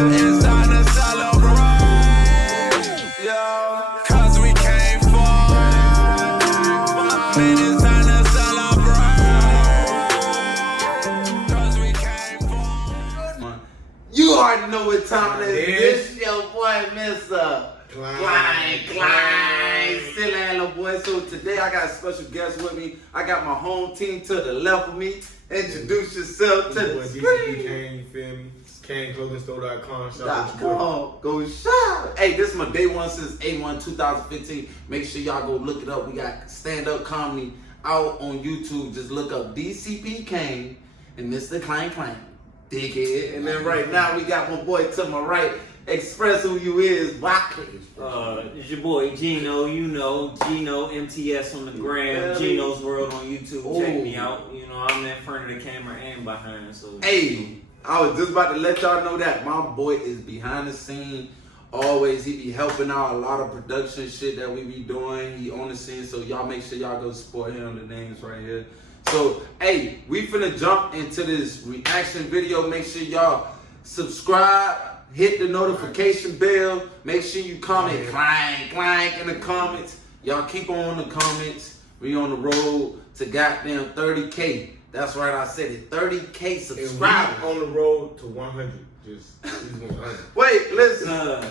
It's time to celebrate, yo, cause we came far. Man, it's time to celebrate, cause we came far. You already know what time it is. This your boy, Mr. Clank Clank. Still ain't little boy. So today I got a special guest with me. I got my home team to the left of me. Introduce yourself to the screen. Kane, you feel me? CaneClothingStore.com. Go shop. Hey, this is my day one since A1 2015. Make sure y'all go look it up. We got stand-up comedy out on YouTube. Just look up DCP Kane and Mr. Clank Clank. Dickhead. And then right now we got my boy to my right. Express who you is. It's your boy Gino, you know, Gino MTS on the gram, Gino's World on YouTube. Check me out. You know, I'm in front of the camera and behind. So hey, I was just about to let y'all know that my boy is behind the scene. Always, he be helping out a lot of production shit that we be doing. He on the scene, so y'all make sure y'all go support him. The names right here. So, hey, we finna jump into this reaction video. Make sure y'all subscribe, hit the notification bell. Make sure you comment clank, clank in the comments. Y'all keep on the comments. We on the road to goddamn 30K. That's right, I said it. 30K subscribers. And we on the road to 100. Just 100. Wait, listen.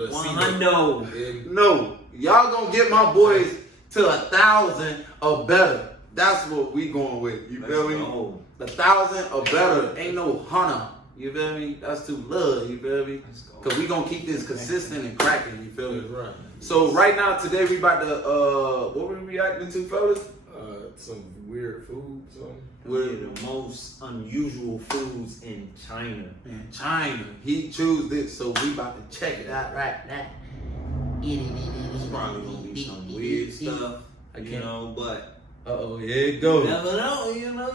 100. No, y'all gonna get my boys to 1,000 or better. That's what we going with. You feel me? 1,000 or better. Ain't no 100. You feel me? That's too love. You feel me? Cause we gonna keep this consistent and cracking. You feel me? Right. So right now, today we about to what we reacting to, fellas? Some weird food. We're the most unusual foods in China. In China, he chose this, so we about to check it out right now. It's probably gonna be some weird stuff, you know, but Here it goes. you never know, you know.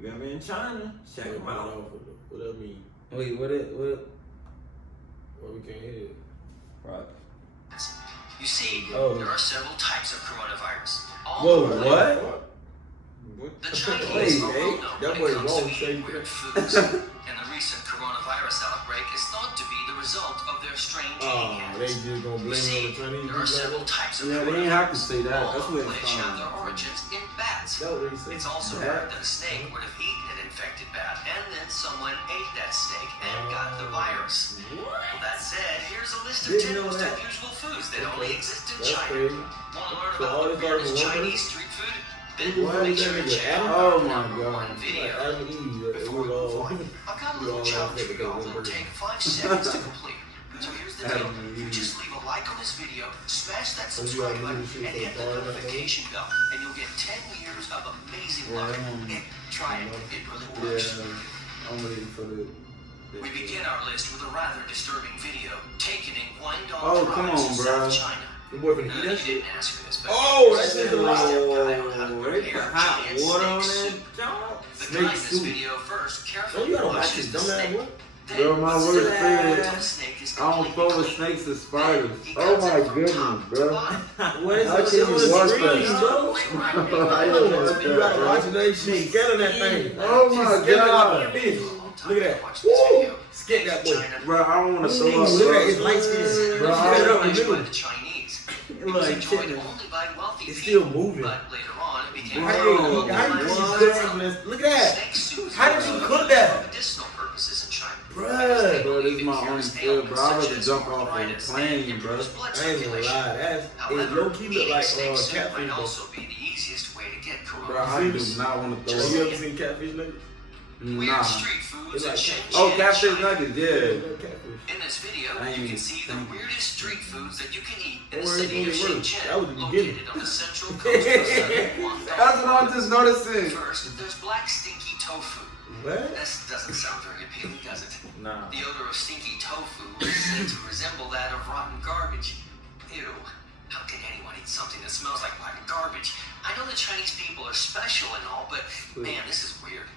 You ever in China? Check them out. What that mean? Wait, what? Well, we can't hear it. Right. You see, there are several types of coronavirus. Whoa, what? The Chinese are well known that when boy it comes to wrong, eating weird foods, and the recent coronavirus outbreak is thought to be the result of their strange eating They habits. just gonna You blame see, on the Chinese. there are several types of Yeah, they ain't have to say that. all That's of what which it's have their from. origins in bats. That's what they say. It's also heard that a snake would have eaten an infected bat, and then someone ate that snake and got the virus. Well, that said, here's a list of 10 most unusual foods that only exist in China. Crazy. Want to learn So about all the this already weirdest one Chinese street food? Then Why make is sure that to nigga check Adam? out Oh our my number God. one video. Adam and Eve, Before we move on, I've got a we little all challenge laugh for at y'all the that'll person. take 5 seconds to complete. So here's the deal. Adam and You Eve. just leave a like on this video, smash that you subscribe gotta button, do and this shit hit for the the bar, notification bell, and you'll get 10 years of amazing luck. Try it. It really works. Yeah, I'm waiting for the. We begin our list with a rather disturbing video taken in Guangdong Oh, come province in on, bro. South China. Your boy finna None eat of that you shit. didn't ask for this, but Oh, that's here's just a a lot. step guide on how to They put prepare hot giant water on snake that soup. junk. The Snake guy in this soup. video first Oh, carefully you gotta watch washes this the dumbass snake. boy. Girl, my Then, word once the says snake is I don't completely fuck with clean, snakes and spiders. he Oh cuts my it from goodness, top to bro. bottom. What is How it? can you It was watch green, that? bro. I didn't watch You gotta that, watch bro. that shit. Scaling that thing. Oh my Scaling God. that bitch. Look at that. Watch this video. Skip that boy. Bro, I don't want to throw up, Look at bro. his light skin. Bro, Bro, I it up in the By middle. the Chinese. It look was like enjoyed chicken. only by wealthy It's people, still moving. but later on it became How Bro, you What? cook this? Look at that. Snake soup How did you cook that? for medicinal purposes in China. Bruh. Bro, this is my only feel, bro. I'd rather jump off a plane, bro. I ain't gonna lie. That's it low key look like catfish. might Though. also be the easiest way to get Bro, I do coronavirus. not want to Have throw you up. ever seen catfish nuggets? Weird Nah. street foods It's in like- Shenzhen, Oh, catfish China. nuggets, yeah. Catfish. In this video, I ain't you even can see the think- weirdest street foods that you can eat in the Don't worry, city of it's gonna work. Shenzhen, That was the beginning. located on the central coast of southern Guangdong. That's what I'm just noticing. First, there's black stinky tofu. What? This doesn't sound very appealing, does it? Nah. The odor of stinky tofu is said to resemble that of rotten garbage. Ew. How can anyone eat something that smells like rotten garbage? I know the Chinese people are special and all, but man, this is weird.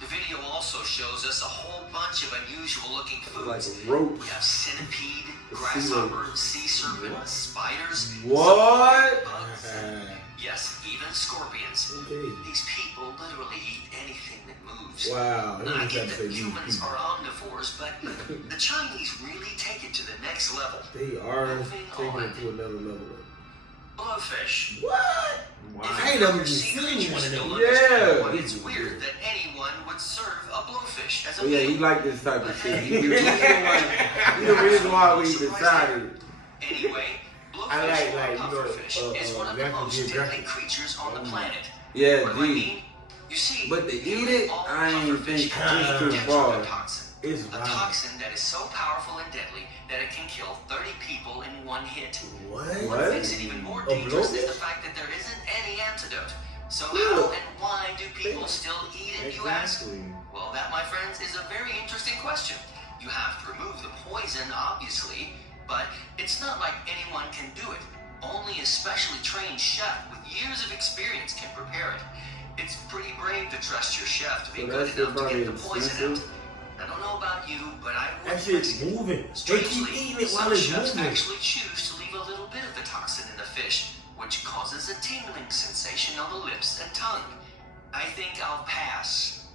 The video also shows us a whole bunch of unusual looking Like foods. a rope. We have centipede, grasshopper, sea serpent, spiders, What? bugs, yes, even scorpions. Okay. These people literally eat anything it moves. Wow. I get that humans are omnivores, but the Chinese really take it to the next level. They are taking it to another level. Blowfish. What? I ain't never even seen one of them. Yeah. It's weird that anyone would serve a blowfish as a Oh yeah, he like this type of shit. He the reason why we decided. Anyway, blowfish or pufferfish is one of the most deadly creatures on the planet. Yeah, What do I G. mean? You see, But to eat it, all I ain't think pufferfish it's too have far. a toxin. It's A wild. toxin that is so powerful and deadly that it can kill 30 people in one hit. What? What makes it even more A dangerous is blowfish? the fact that there isn't any antidote. So how and why do people still eat it, you ask? Well, that, my friends, is a very interesting question. You have to remove the poison, obviously, but it's not like anyone can do it. Only a specially trained chef with years of experience can prepare it. It's pretty brave to trust your chef to be good enough to get the poison out. I don't know about you, but I would. That shit's moving. They keep eating it while it's chefs moving. actually choose to leave a little bit of the toxin in the fish, which causes a tingling sensation on the lips and tongue. I think I'll pass.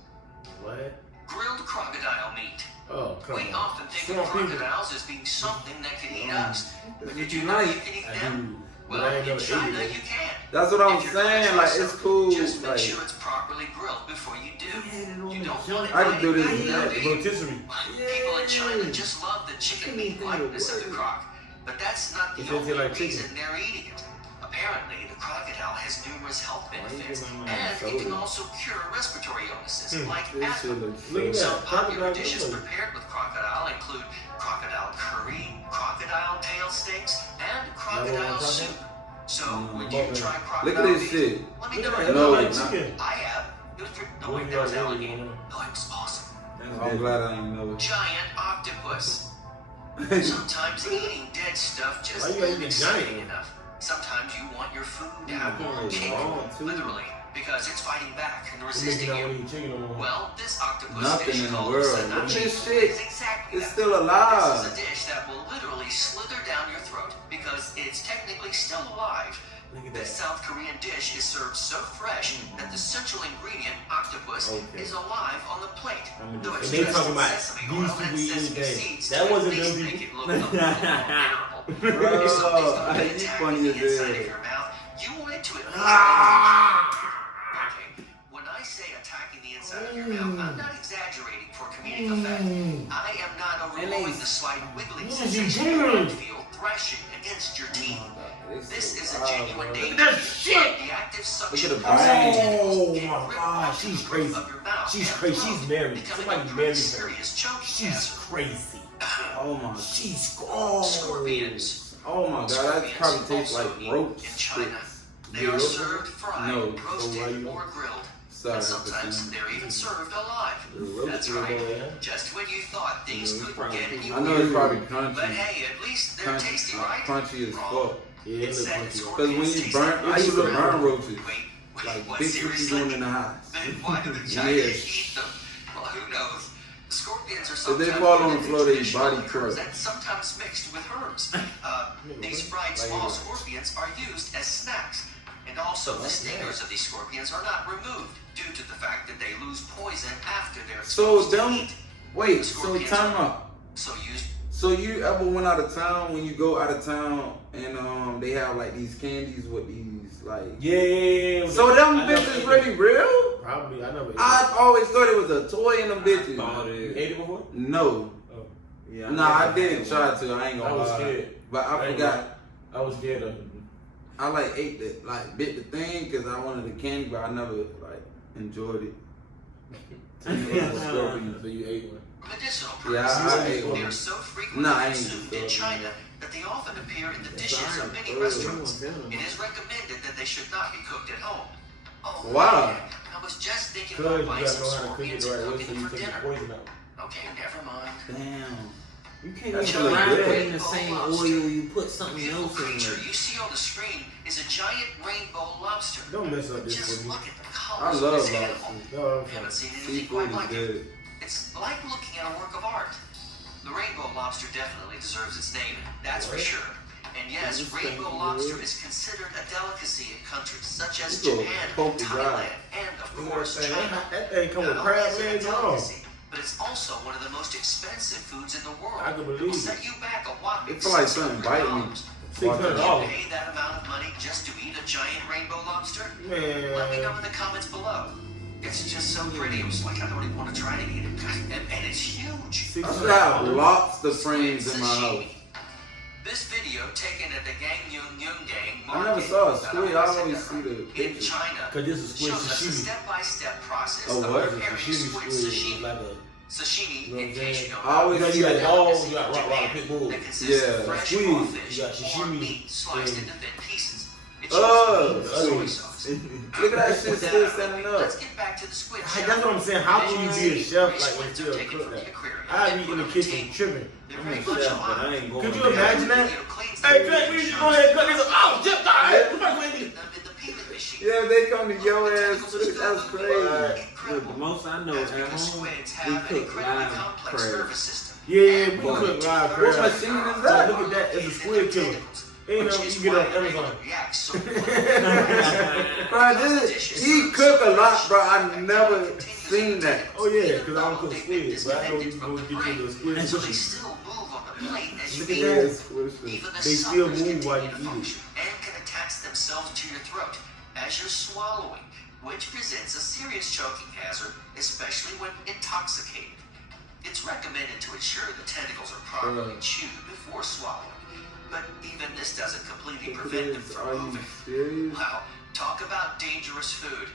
What? Grilled crocodile meat. Oh, come We on. often think Some of people- crocodiles as being something that can eat us. But did you you know like? you can eat I them? do. Well, But I ain't in never ate China it. you can. That's what I'm If you're gonna saying. try Like, it's some, cool. Just make Like, sure it's properly grilled before you do. You don't jump. want it I can do this biting and out, that. do you? Rotisserie. People in China just love the chicken meat whiteness of the croc, but that's not the It tastes only like reason chicken. they're eating it. Apparently, the crocodile has numerous health benefits, give my and mind it can soda? also cure respiratory illnesses like this shit asthma. looks Look at Some that. popular Crocodile dishes liver. prepared with crocodile include crocodile curry, crocodile tail steaks, and crocodile talking soup. So, would Look you try Look crocodile at this meat? shit. Let me Look know. at that. No, Like it's not. chicken. I have. It was no, wait, that was alligator. Oh, it was awesome. I'm glad I didn't know it. Giant octopus. Sometimes eating dead stuff just Why you isn't eating exciting giant? enough. Sometimes you want your food to have Yeah, more it's kick, raw, too. literally, because it's fighting back and You resisting making out you. eating chicken no more. Well, this octopus Nothing dish in the called world. ceviche Look at this shit. is exactly It's that. still This alive. is a dish that will literally slither down your throat because it's technically still alive. Look at This that. South Korean dish is served so fresh that the central ingredient, octopus, Okay. is alive on the plate. I'm Though gonna it's And they dressed talking in about sesame these oil people and eating sesame things. seeds That to wasn't at least them make people. it look a little more bearable. Bro, If something's gonna be you attacking funny the as inside hell. of your mouth, you want it to at least. Okay, when I say attacking the inside of your mouth, I'm not exaggerating for comedic effect. I am not overblowing the slight wiggling sensation you might feel thrashing against your teeth. This is a genuine danger. that shit! The active Look suction at the process Oh can my rip God, off she's the crazy. roof of your mouth She's and crazy. throat, She's married. becoming Somebody a pretty married her. serious choking She's hazard. crazy. Oh my. She's Scorpions. Oh my god, that Scorpions probably tastes also like eat roach in China. sticks. They are served fried, No. roasted, why you- or grilled. Sorry, And sometimes they're even served alive. That's roasted, right. yeah. Just when you thought things Yeah, couldn't get any I know it's weirder. probably But crunchy. hey, at least they're tasty, right? Crunchy as Wrong. fuck. Yeah, it It's looks that crunchy. Because when scorpions you taste burn, like I used to roasted burn ground. roaches. Wait, Like what, bitch, what you seriously? doing in the house? Then why do the Yeah. Chinese eat them? Well, who knows? The scorpions are If sometimes they fall on the eaten floor, in they traditional body liqueurs crush. and sometimes mixed with herbs. These fried Like small what? scorpions are used as snacks. And also, the stingers of these scorpions are not removed due to the fact that they lose poison after they're So exposed to them, heat. wait, so time out. So used. So you ever went out of town when you go out of town and they have like these candies with these like Yeah. So them I never bitches ate really real? Probably. I never ate I always thought it was a toy in them bitches. Thought it. You it. ate it before? No. Oh. Yeah. Nah, I didn't try to. I ain't I gonna was lie. scared. But I ain't forgot. gonna- I was scared of it. I like ate the like bit the thing because I wanted the candy, but I never like enjoyed it. So you ate one. Medicinal Yeah, purposes. I ate They one. are so frequently Nah, I ain't consumed in eat China that they often appear in the dishes of many Oh, restaurants. It is recommended that they should not be cooked at home. Oh, Wow. man, I was just thinking Cause about you buying gotta some know how to cook it scorpions the and right way cooking so them you for take the dinner. poison out. Okay, never mind. Damn. You can't That's even really fry good. it in the same oil you put The something beautiful else in creature there. you see on the screen is a giant rainbow lobster. Don't mess up this Just for me. look at the I colors of love this lobster. animal. No, I haven't seen anything Seafood quite is like it. good. It's like looking at a work of art. The rainbow lobster definitely deserves its name, that's for What? sure. And yes, rainbow lobster is considered a delicacy in countries such as You go Japan, poke the guy. Thailand, and of You know what I'm course saying? China. That thing come with Not crab only is it a legs and all. delicacy, but it's also one of the most expensive foods in the world. I can believe It will it. set you back a whopping It feel like something biting me. $600. Would you pay that amount of money just to eat a giant rainbow lobster? Let me know Man. in the comments below. It's just so pretty. It was like I don't even want to try to eat it. And it's huge. I should have lobster frames in my house. This video taken at the Gangyungyung Gang I never market, saw a squid. I said always that see the in picture. China. Cause this is squid Shows us a sashimi. step-by-step process Oh, of what? preparing Sashimi squid squid is sashimi. like a. Sashimi, You know what in I'm case saying? you don't I know, always You see got that. dogs, you got rock pit bulls. that consists Yeah, of fresh squid. raw fish You got or sashimi meat sliced and- into thin pieces. It's Oh, soy sauce. Look at that shit still standing up. Let's get back to the squid. Hey, that's what I'm saying. How can you be a chef like when you still Take it cook from that? the aquarium I'd and be put in the it on kitchen tape. tripping. They're I'm very a much chef, but alive. I ain't going Could you there. imagine that? You know, cleans Hey, the Clank, we fish need to out. go ahead and cut this up. Oh, Jeff, all right. Come on, Clank. In the peeling machine. Yeah, they come to your ass. That's crazy. Look, the most I know That's at because home, squids we have an cook incredibly live complex crab. nervous system. Yeah, we What? cook live What crab. machine is Look that? at that. It's a squid killer. Ain't no, you get it on Amazon. Bro, he cook a lot, bro. I never seen that. Oh yeah, because I don't cook squid, but I know you can go get you the squid And so they sushi. still move on the plate as you Look at eat. that. Even the They still suckers move while continue you to eat it. function and can attach themselves to your throat as you're swallowing, which presents a serious choking hazard, especially when intoxicated. It's recommended to ensure the tentacles are properly chewed before swallowing, but even this doesn't completely prevent them Are from you moving. serious? Wow, talk about dangerous food.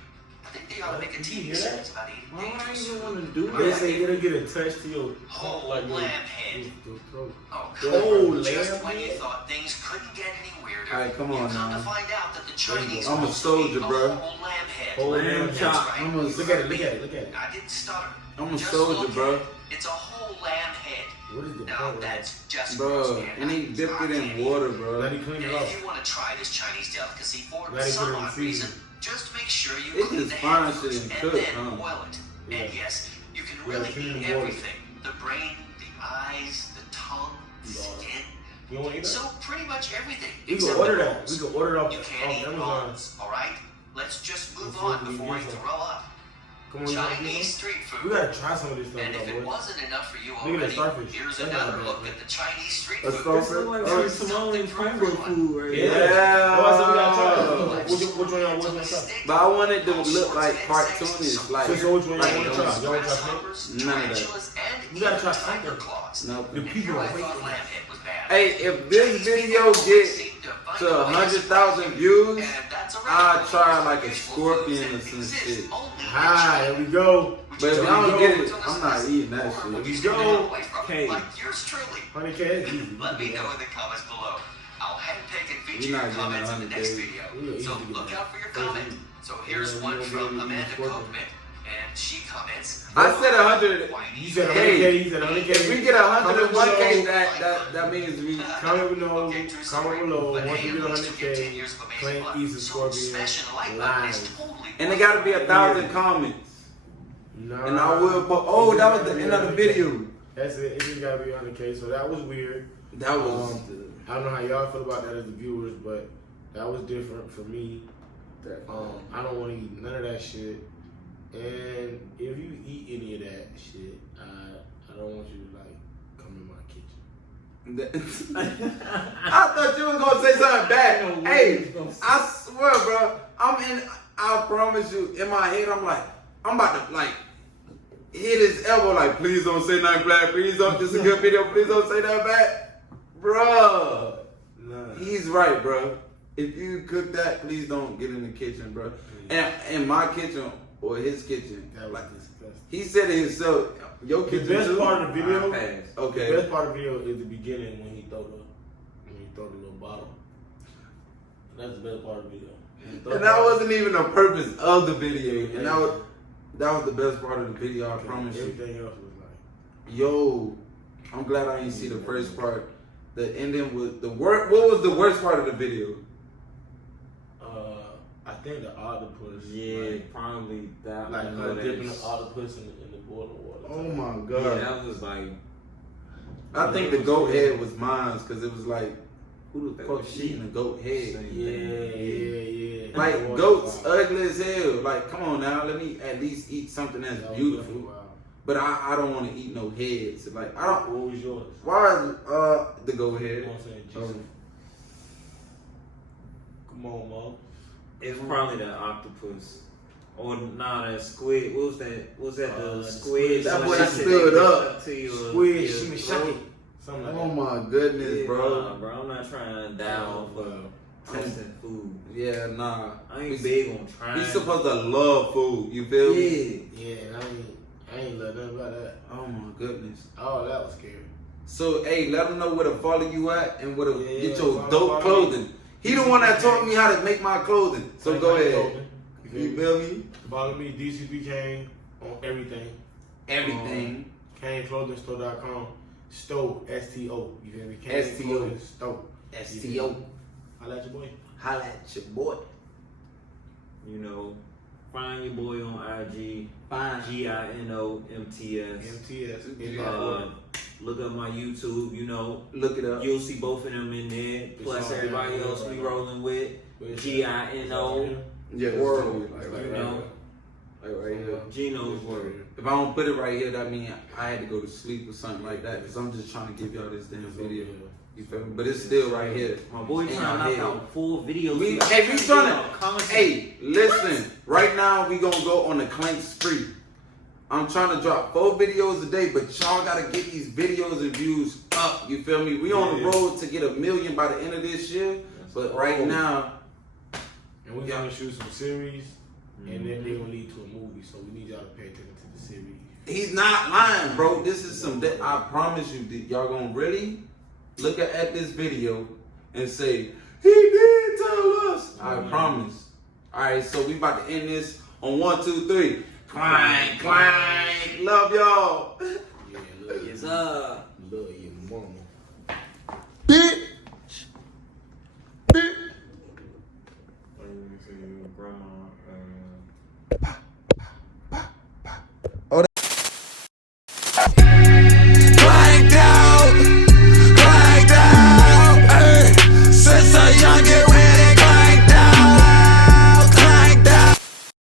I think they ought to make a Did you TV hear series about eating Why would I dangerous even food. want to do They that? say it'll get attached to your Whole like your lamb head. your throat. Oh, Whole just lamb when you head? thought things couldn't get any weirder, Alright, come you on come now. to find out that the Chinese I'm a also soldier, eat a bro. whole lamb head. Whole Lamb lamb chop. That's right. I'm a- Look at it, look at it, look at it. I didn't stutter. I'm a Just soldier, look bro. at it. It's a whole lamb head. What is the Now point? that's just Bro, gross, man. and he dipped it I in can't water, Let bro. me clean it Now, off. if you want to try this Chinese delicacy for Let it some get in odd the reason, season. just make sure you It's clean just the fine head shit first and and cook, then huh? boil it. Yeah. And yes, you can Yeah, really clean eat and boil it. everything: the brain, the eyes, the tongue, the Yeah. skin. You want to eat that? So pretty much everything. We can except order the that. We bones. can order it off You can't eat Amazon. bones, all right? Let's just move Before on we before I use them. throw up. Come on, you want to do Chinese some? street We food. gotta try some of this stuff, And if it though, boy. wasn't enough for you Look at that already, starfish. here's That's another not bad, look man. at the Chinese street A food. starfish? This look like Oh, some Somalian Congo food right Yeah. here. Yeah. Oh, I said we gotta try it. Oh. Which one y'all want to try? But I want it to look like cartoonish, like So which one y'all like want to try? those- Y'all want to try snake? None of that. You gotta try something. Claws. The nothing. people are Here I waiting thought for lamb that. head was bad. Hey, if this video get to 100,000 views, I'll try like a scorpion or some shit. Ah, there we go. But if I don't get it, I'm not eating that shit. Here we go. Hey. Like yours truly. 100K, that's easy. Let me know in the comments below. I'll handpick and feature You're your not getting comments in the 100 next days. video. We're So easy to look get out for your that. comment. So here's Yeah, one we from don't get Amanda any scorpion. Cookman. And she comments, I said 100. You said Hey, 100K, you said 100K. If we get 101K, Comment that means we. Comment below, Okay, true comment story. below. But Once hey, we get at least you get 10 100K, years of amazing Clank luck. eats a So scorpion smashing the like button is live. totally And it gotta be 1,000 comments. Nah. And I will put. Oh, that was the end of the video. That's it. It just gotta be 100K. So that was weird. That was. I don't know how y'all feel about that as the viewers, but that was different for me. I don't want to eat none of that shit. And if you eat any of that shit, I don't want you to like come in my kitchen. I thought you was gonna say something bad. Hey, I swear, bro. I promise you, in my head, I'm like, I'm about to like hit his elbow. Like, please don't say nothing bad. Please don't. This is a good video. Please don't say nothing bad, bro. Nah. He's right, bro. If you cook that, please don't get in the kitchen, bro. And in my kitchen or his kitchen, That was like disgusting. he said it himself. Your The kitchen best too? part of the video, I pass. Okay. the best part of the video is the beginning when he throw the little bottle. That's the best part of the video. And that wasn't even the purpose of the video. And that was the best part of the video, I promise you. Everything else was like. Yo, I'm glad I didn't see the first part. The ending was the worst. What was the worst part of the video? I think the octopus. Yeah, probably that Like one. her That dipping the is- octopus in the boiling water. Oh my Yeah, god. that was like. I think the goat head was mine because it was like Who the fuck eating a goat head? Yeah. Like goats ugly as hell. Like, come on now, let me at least eat something that's beautiful. Wow. But I don't want to eat no heads. Like I don't. What was yours? Why is the goat head? Come on, say Jason. Come on, Mo. It's probably the octopus. Or nah, that squid. What was that? Was that the squid? That boy shit stood they up. stuck to your- Squid, your shimmy, throat? shaki. Something like Oh that. my goodness, Yeah, bro. Nah, bro, I'm not trying to die off of testing food. Yeah, nah. I ain't big on trying. We supposed to love food. You feel me? Yeah. Yeah, I ain't love nothing about that. Oh my goodness. Oh, that was scary. So hey, let them know where to follow you at and where to Yeah, get your follow dope me. clothing. He the one that taught me how to make my clothing. So Like go my ahead. clothing. You feel me? Follow me, DCP Kane, on everything. Everything. KaneClothingStore.com. Stowe, S-T-O. You feel me? S-T-O. Clothing Stowe. STO. Holla at your boy. Holla at your boy. You know, find your boy on IG. Fine. GINO-MTS. MTS. Look up my YouTube. You know, Look it up. you'll see both of them in there. Plus all everybody there. else we rolling with. Where's GINO. Yeah, World. Like You right know, here. Like right here. Gino's word. If I don't put it right here, that means I had to go to sleep or something like that. Cause I'm just trying to give y'all this damn video. You feel me? But it's still right here. My boy In trying to our knock head. out full videos. We Get trying y'all to. comments. Hey, listen. Right now we gonna go on the Clank spree. I'm trying to drop 4 videos a day, but y'all gotta get these videos and views up. You feel me? We on the road to get 1 million by the end of this year. But right now, And we're gonna shoot some series, and then they're gonna lead to a movie. So we need y'all to pay attention to the series. he's not lying, bro. This is some. I promise you, y'all gonna really look at this video and say he did tell us. I promise. All right, so we about to end this on 1, 2, 3. Clank, clank. Love y'all. Yeah, love Yes, sir. Love your mama. Bitch. Grandma.